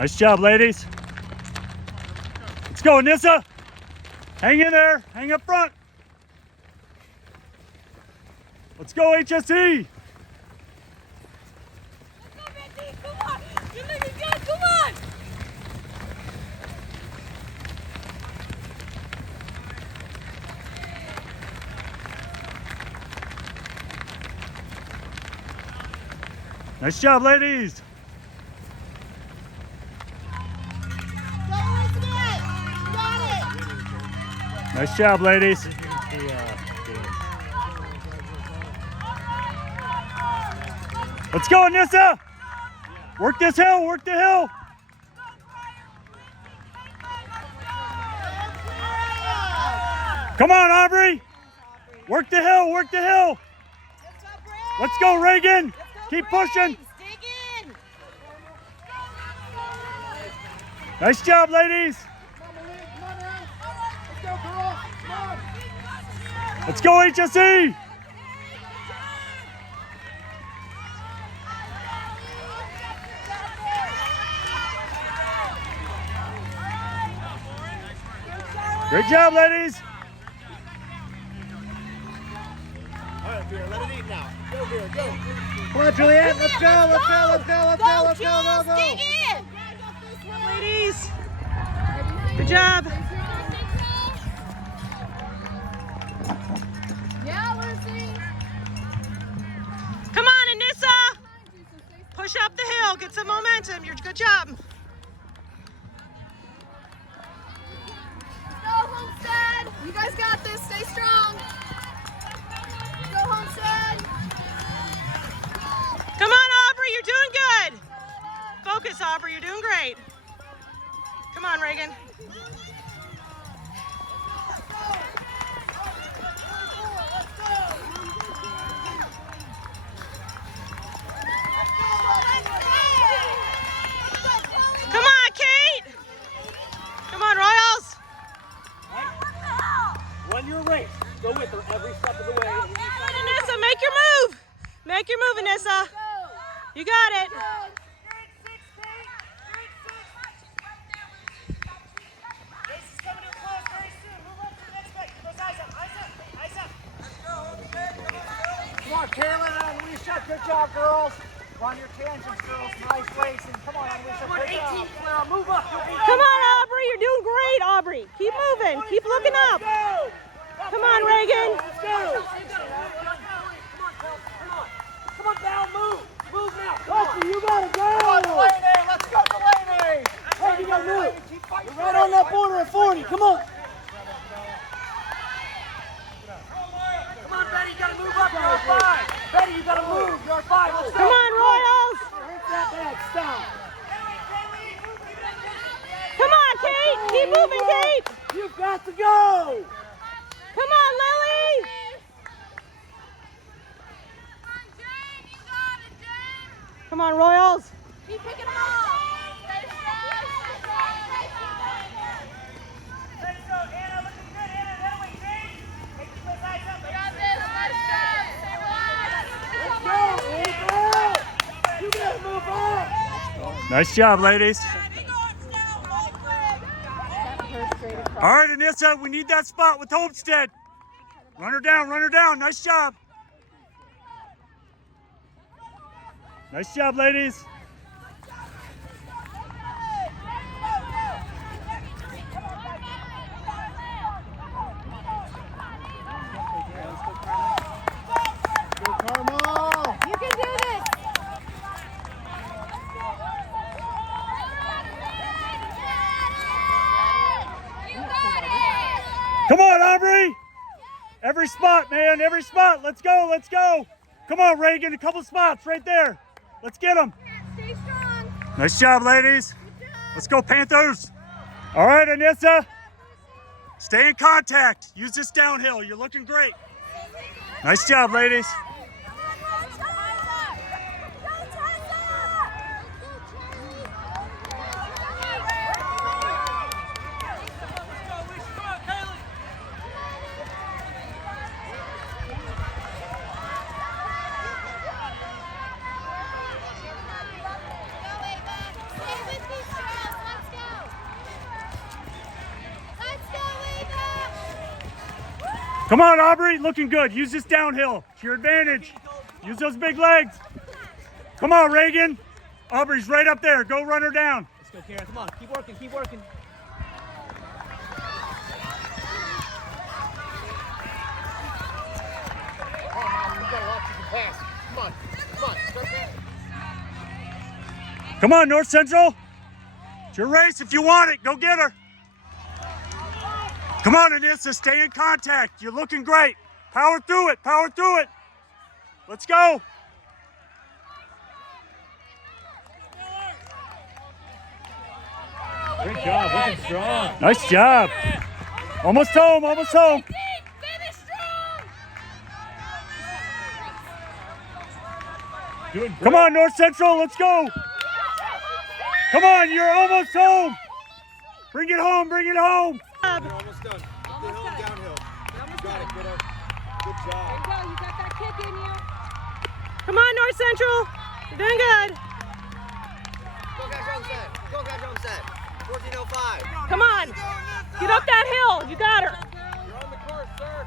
Nice job, ladies. Let's go, Anissa. Hang in there. Hang up front. Let's go, HSE. Let's go, Mindy. Come on. You're looking good. Come on. Nice job, ladies. Nice job, ladies. Let's go, Anissa. Work this hill, work the hill. Come on, Aubrey. Work the hill, work the hill. Let's go, Reagan. Keep pushing. Nice job, ladies. Let's go, HSE. Great job, ladies. All right, Brier, let it eat now. Go, Brier, go. Come on, Juliet. Let's go, let's go, let's go, let's go, let's go, let's go. Dig in. Ladies, good job. Yeah, Lindsey. Come on, Anissa. Push up the hill. Get some momentum. You're good job. Go, Homestead. You guys got this. Stay strong. Go, Homestead. Come on, Aubrey. You're doing good. Focus, Aubrey. You're doing great. Come on, Reagan. Come on, Kate. Come on, Royals. Run your race. Go with her every step of the way. Anissa, make your move. Make your move, Anissa. You got it. Come on, Carolyn and Alicia. Good job, girls. Run your tangents, girls. Nice racing. Come on, Alicia. Good job. Clara, move up. Come on, Aubrey. You're doing great, Aubrey. Keep moving. Keep looking up. Come on, Reagan. Let's go. Come on, down. Move. Move now. Lexi, you gotta go. Come on, Delaney. Let's go, Delaney. Hey, you gotta move. You're right on that border at 40. Come on. Come on, Betty. You gotta move up. You're on 5. Betty, you gotta move. You're on 5. Let's go. Come on, Royals. Hit that back. Stop. Come on, Kate. Keep moving, Kate. You've got to go. Come on, Lily. Come on, Royals. Keep picking them up. You gotta move on. Nice job, ladies. All right, Anissa, we need that spot with Homestead. Run her down, run her down. Nice job. Nice job, ladies. Go, Carmel. You can do this. Come on, Aubrey. Every spot, man, every spot. Let's go, let's go. Come on, Reagan, a couple spots right there. Let's get them. Stay strong. Nice job, ladies. Let's go, Panthers. All right, Anissa. Stay in contact. Use this downhill. You're looking great. Nice job, ladies. Stay with me, strong. Come on, Aubrey, looking good. Use this downhill. It's your advantage. Use those big legs. Come on, Reagan. Aubrey's right up there. Go run her down. Let's go, Karen. Come on. Keep working. Keep working. Come on, Mom. You got a lot you can pass. Come on. Come on. Start passing. Come on, North Central. It's your race. If you want it, go get her. Come on, Anissa. Stay in contact. You're looking great. Power through it. Power through it. Let's go. Good job. Looking strong. Nice job. Almost home. Almost home. Finish strong. Doing great. Come on, North Central. Let's go. Come on. You're almost home. Bring it home. Bring it home. You're almost done. Uphill, downhill. You got it. Good job. There you go. You got that kick in you. Come on, North Central. You're doing good. Go, guys, Homestead. Go, guys, Homestead. 14:05. Come on. Get up that hill. You got her. You're on the course, sir.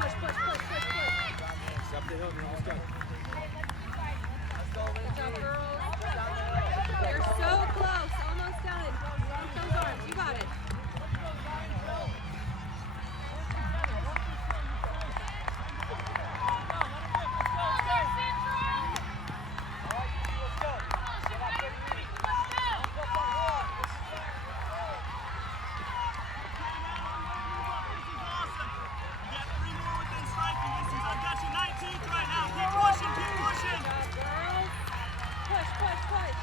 Push, push, push, push, push. Up the hill. You're almost done. Good job, girls. You're so close. Almost done. Keep those arms. You got it. Push, push, push.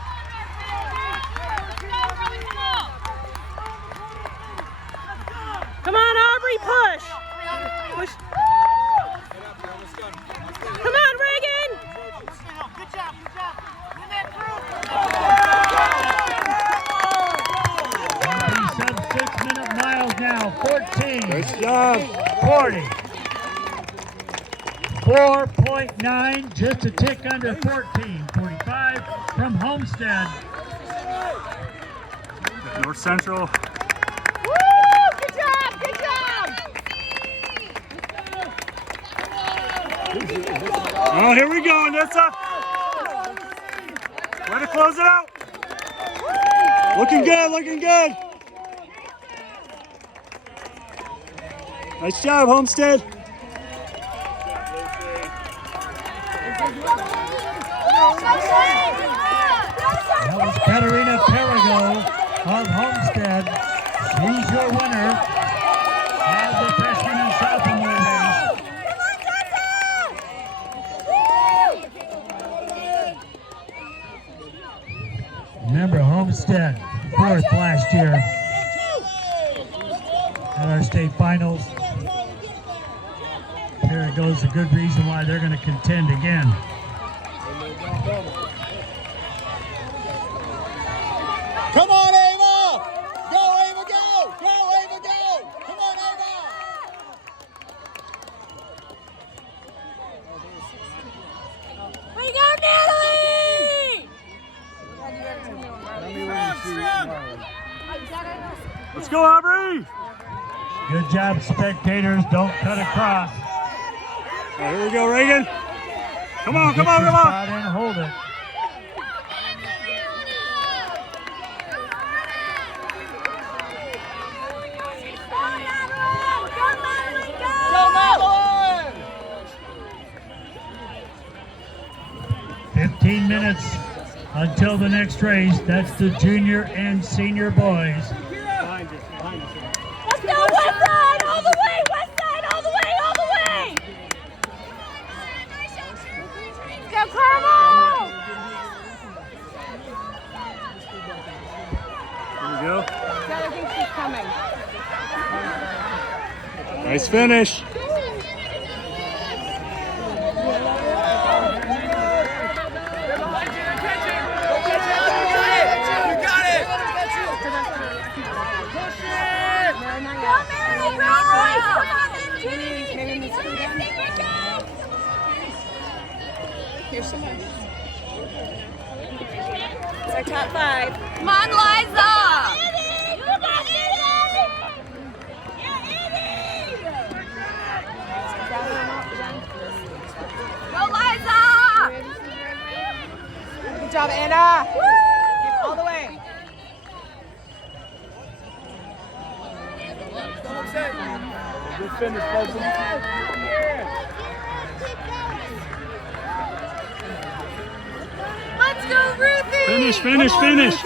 Come on, Aubrey. Push. Push. Come on, Reagan. Good job. Good job. Win that through. Sub 6 minute miles now. 14. Nice job. 40. 4.9, just a tick under 14. 45 from Homestead. North Central. Woo! Good job. Good job. Oh, here we go, Anissa. Way to close it out. Looking good, looking good. Nice job, Homestead. That was Caterina Perego of Homestead. She's your winner of the freshman and sophomore race. Remember Homestead, 4th last year at our state finals. Here it goes, a good reason why they're going to contend again. Come on, Ava! Go, Ava, go! Go, Ava, go! Come on, Ava! Way to go, Natalie! Let's go, Aubrey. Good job, spectators. Don't cut across. All right, here we go, Reagan. Come on, come on, Get your come on. spot in, hold it. Go, Madeline! 15 minutes until the next race. That's the junior and senior boys. Let's go, West Side. All the way. West Side. All the way. All the way. Go, Carmel. Here we go. I think she's coming. Nice finish. It's our top 5. Come on, Liza! Go, Liza! Good job, Anna. All the way. Good finish, folks. Let's go, Ruthie! Finish.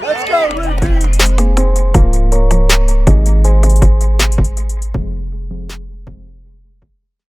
Let's go, Ruthie.